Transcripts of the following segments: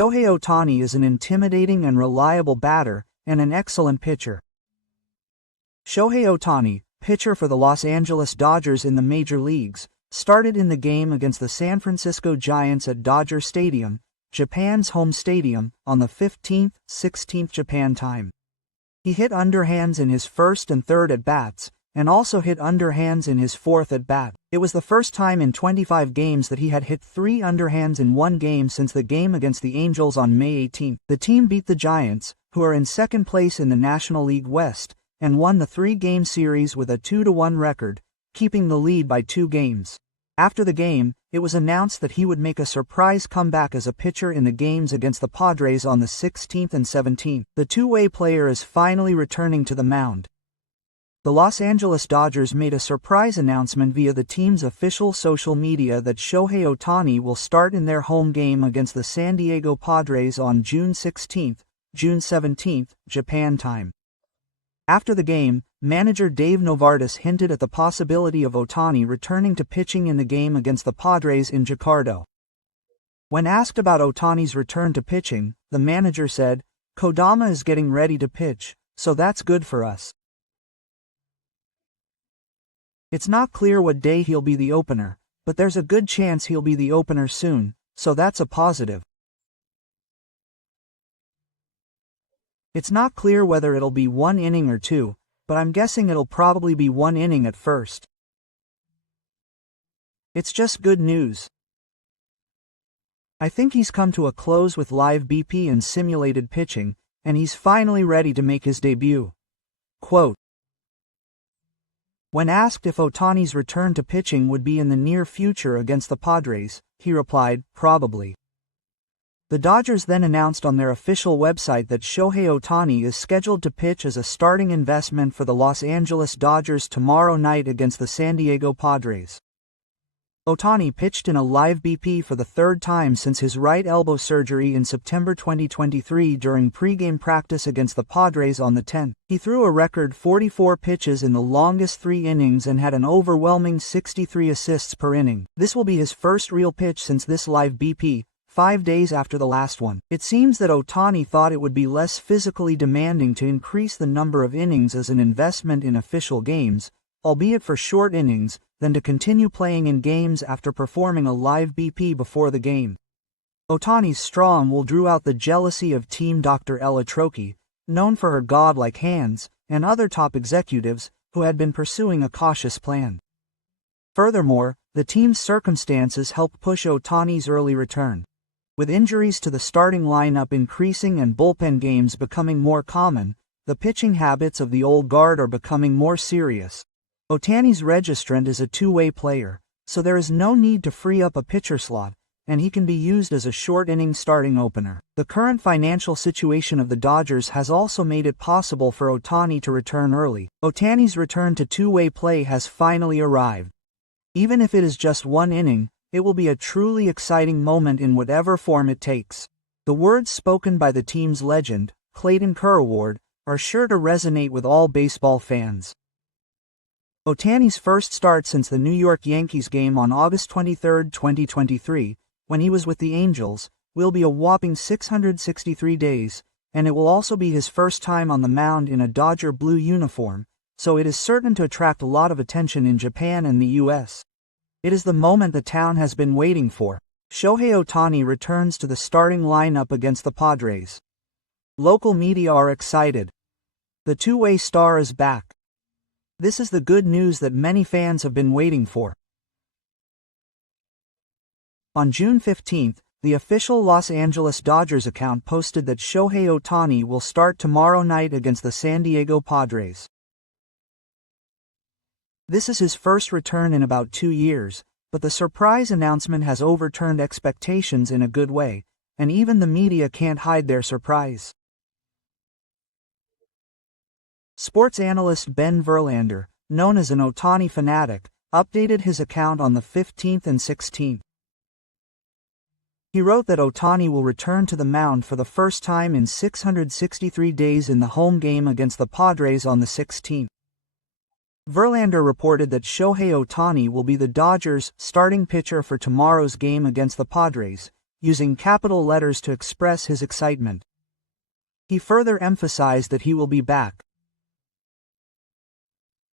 Shohei Ohtani is an intimidating and reliable batter, and an excellent pitcher. Shohei Ohtani, pitcher for the Los Angeles Dodgers in the major leagues, started in the game against the San Francisco Giants at Dodger Stadium, Japan's home stadium, on the 15th, 16th Japan time. He hit underhands in his first and third at-bats, and also hit underhands in his fourth at-bat. It was the first time in 25 games that he had hit 3 underhands in one game since the game against the Angels on May 18. The team beat the Giants, who are in second place in the National League West, and won the 3-game series with a 2-1 record, keeping the lead by 2 games. After the game, it was announced that he would make a surprise comeback as a pitcher in the games against the Padres on the 16th and 17th. The two-way player is finally returning to the mound. The Los Angeles Dodgers made a surprise announcement via the team's official social media that Shohei Ohtani will start in their home game against the San Diego Padres on June 16, June 17, Japan time. After the game, manager Dave Novartis hinted at the possibility of Ohtani returning to pitching in the game against the Padres in Jakarta. When asked about Ohtani's return to pitching, the manager said, "Kodama is getting ready to pitch, so that's good for us. It's not clear what day he'll be the opener, but there's a good chance he'll be the opener soon, so that's a positive. It's not clear whether it'll be 1 inning or 2, but I'm guessing it'll probably be 1 inning at first. It's just good news. I think he's come to a close with live BP and simulated pitching, and he's finally ready to make his debut." Quote. When asked if Ohtani's return to pitching would be in the near future against the Padres, he replied, "Probably." The Dodgers then announced on their official website that Shohei Ohtani is scheduled to pitch as a starting investment for the Los Angeles Dodgers tomorrow night against the San Diego Padres. Ohtani pitched in a live BP for the 3rd time since his right elbow surgery in September 2023 during pregame practice against the Padres on the 10th. He threw a record 44 pitches in the longest 3 innings and had an overwhelming 63 assists per inning. This will be his first real pitch since this live BP, 5 days after the last one. It seems that Ohtani thought it would be less physically demanding to increase the number of innings as an investment in official games, albeit for short innings, than to continue playing in games after performing a live BP before the game. Ohtani's strong will drew out the jealousy of team Dr. Ella Trocchi, known for her godlike hands, and other top executives, who had been pursuing a cautious plan. Furthermore, the team's circumstances helped push Ohtani's early return. With injuries to the starting lineup increasing and bullpen games becoming more common, the pitching habits of the old guard are becoming more serious. Ohtani's registrant is a two-way player, so there is no need to free up a pitcher slot, and he can be used as a short-inning starting opener. The current financial situation of the Dodgers has also made it possible for Ohtani to return early. Ohtani's return to two-way play has finally arrived. Even if it is just 1 inning, it will be a truly exciting moment in whatever form it takes. The words spoken by the team's legend, Clayton Kershaw, are sure to resonate with all baseball fans. Ohtani's first start since the New York Yankees game on August 23, 2023, when he was with the Angels, will be a whopping 663 days, and it will also be his first time on the mound in a Dodger blue uniform, so it is certain to attract a lot of attention in Japan and the US. It is the moment the town has been waiting for. Shohei Ohtani returns to the starting lineup against the Padres. Local media are excited. The two-way star is back. This is the good news that many fans have been waiting for. On June 15, the official Los Angeles Dodgers account posted that Shohei Ohtani will start tomorrow night against the San Diego Padres. This is his first return in about 2 years, but the surprise announcement has overturned expectations in a good way, and even the media can't hide their surprise. Sports analyst Ben Verlander, known as an Ohtani fanatic, updated his account on the 15th and 16th. He wrote that Ohtani will return to the mound for the first time in 663 days in the home game against the Padres on the 16th. Verlander reported that Shohei Ohtani will be the Dodgers' starting pitcher for tomorrow's game against the Padres, using capital letters to express his excitement. He further emphasized that he will be back.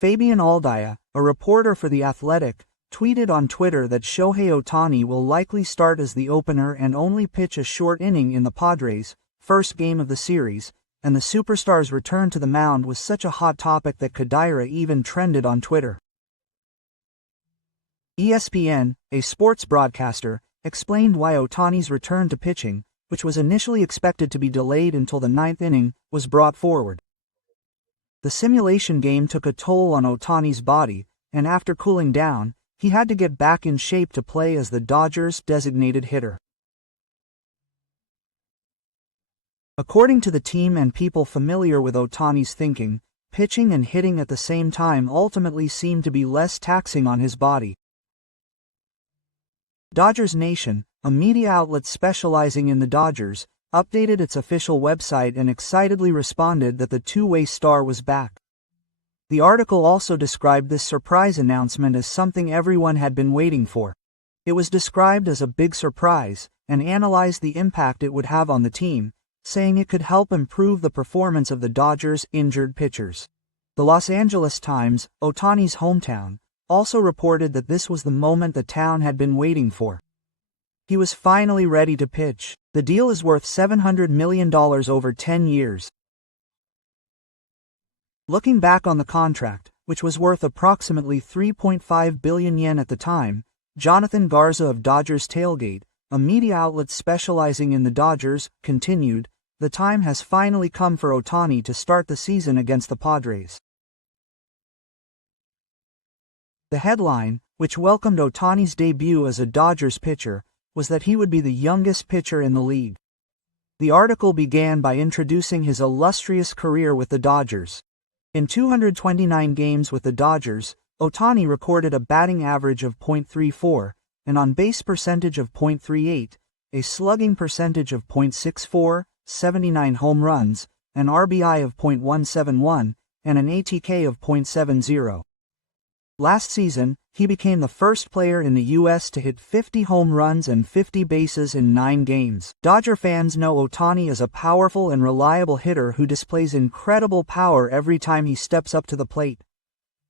Fabian Aldaya, a reporter for The Athletic, tweeted on Twitter that Shohei Ohtani will likely start as the opener and only pitch a short inning in the Padres' first game of the series, and the superstar's return to the mound was such a hot topic that Kodaira even trended on Twitter. ESPN, a sports broadcaster, explained why Ohtani's return to pitching, which was initially expected to be delayed until the ninth inning, was brought forward. The simulation game took a toll on Ohtani's body, and after cooling down, he had to get back in shape to play as the Dodgers' designated hitter. According to the team and people familiar with Ohtani's thinking, pitching and hitting at the same time ultimately seemed to be less taxing on his body. Dodgers Nation, a media outlet specializing in the Dodgers, updated its official website and excitedly responded that the two-way star was back. The article also described this surprise announcement as something everyone had been waiting for. It was described as a big surprise, and analyzed the impact it would have on the team, saying it could help improve the performance of the Dodgers' injured pitchers. The Los Angeles Times, Ohtani's hometown, also reported that this was the moment the town had been waiting for. He was finally ready to pitch. The deal is worth $700 million over 10 years. Looking back on the contract, which was worth approximately 3.5 billion yen at the time, Jonathan Garza of Dodgers Tailgate, a media outlet specializing in the Dodgers, continued, "The time has finally come for Ohtani to start the season against the Padres." The headline, which welcomed Ohtani's debut as a Dodgers pitcher, was that he would be the youngest pitcher in the league. The article began by introducing his illustrious career with the Dodgers. In 229 games with the Dodgers, Ohtani recorded a batting average of .34, an on-base percentage of .38, a slugging percentage of .64, 79 home runs, an RBI of .171, and an ATK of .70. Last season, he became the first player in the U.S. to hit 50 home runs and 50 bases in 9 games. Dodger fans know Ohtani as a powerful and reliable hitter who displays incredible power every time he steps up to the plate.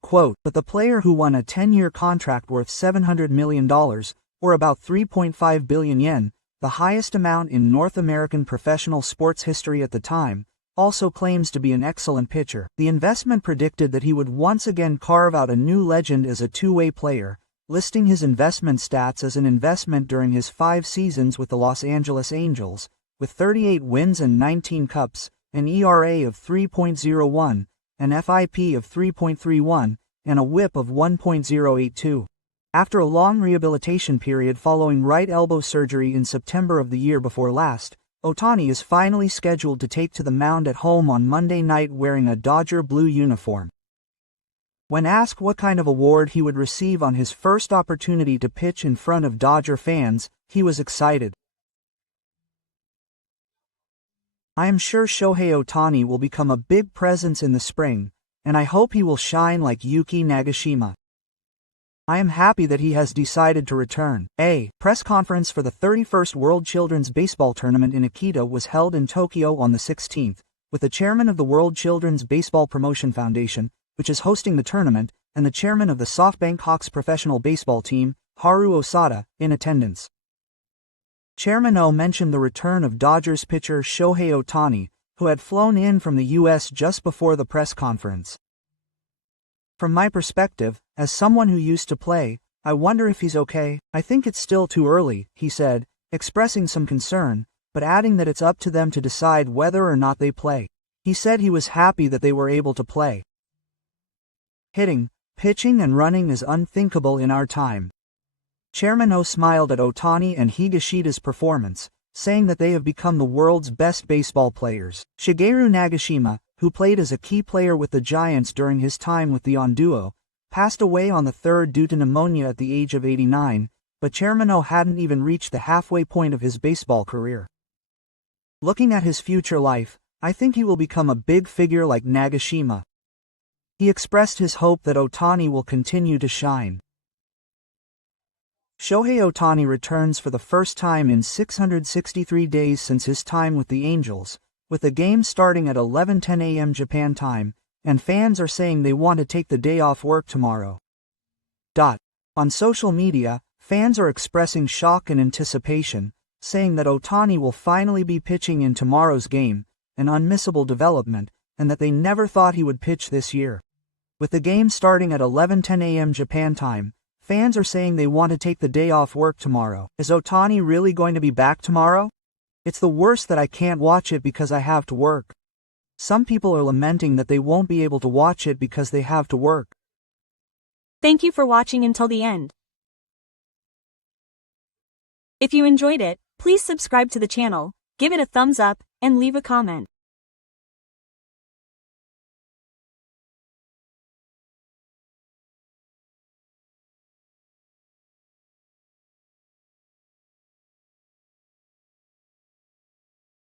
Quote, "But the player who won a 10-year contract worth $700 million, or about 3.5 billion yen, the highest amount in North American professional sports history at the time, also claims to be an excellent pitcher." The investment predicted that he would once again carve out a new legend as a two-way player, listing his investment stats as an investment during his 5 seasons with the Los Angeles Angels, with 38 wins and 19 cups, an ERA of 3.01, an FIP of 3.31, and a WHIP of 1.082. After a long rehabilitation period following right elbow surgery in September of the year before last, Ohtani is finally scheduled to take to the mound at home on Monday night wearing a Dodger blue uniform. When asked what kind of award he would receive on his first opportunity to pitch in front of Dodger fans, he was excited. "I am sure Shohei Ohtani will become a big presence in the spring, and I hope he will shine like Yuki Nagashima. I am happy that he has decided to return." A press conference for the 31st World Children's Baseball Tournament in Akita was held in Tokyo on the 16th, with the chairman of the World Children's Baseball Promotion Foundation, which is hosting the tournament, and the chairman of the SoftBank Hawks professional baseball team, Haru Osada, in attendance. Chairman O mentioned the return of Dodgers pitcher Shohei Ohtani, who had flown in from the U.S. just before the press conference. "From my perspective, as someone who used to play, I wonder if he's okay. I think it's still too early," he said, expressing some concern, but adding that it's up to them to decide whether or not they play. He said he was happy that they were able to play. "Hitting, pitching and running is unthinkable in our time." Chairman O smiled at Ohtani and Higashida's performance, saying that they have become the world's best baseball players. Shigeru Nagashima, who played as a key player with the Giants during his time with the On duo, passed away on the 3rd due to pneumonia at the age of 89, but Chairman O hadn't even reached the halfway point of his baseball career. "Looking at his future life, I think he will become a big figure like Nagashima." He expressed his hope that Ohtani will continue to shine. Shohei Ohtani returns for the first time in 663 days since his time with the Angels, with the game starting at 11:10 a.m. Japan time, and fans are saying they want to take the day off work tomorrow. On social media, fans are expressing shock and anticipation, saying that Ohtani will finally be pitching in tomorrow's game, an unmissable development, and that they never thought he would pitch this year. With the game starting at 11:10 a.m. Japan time, fans are saying they want to take the day off work tomorrow. Is Ohtani really going to be back tomorrow? It's the worst that I can't watch it because I have to work. Some people are lamenting that they won't be able to watch it because they have to work. Thank you for watching until the end. If you enjoyed it, please subscribe to the channel, give it a thumbs up, and leave a comment.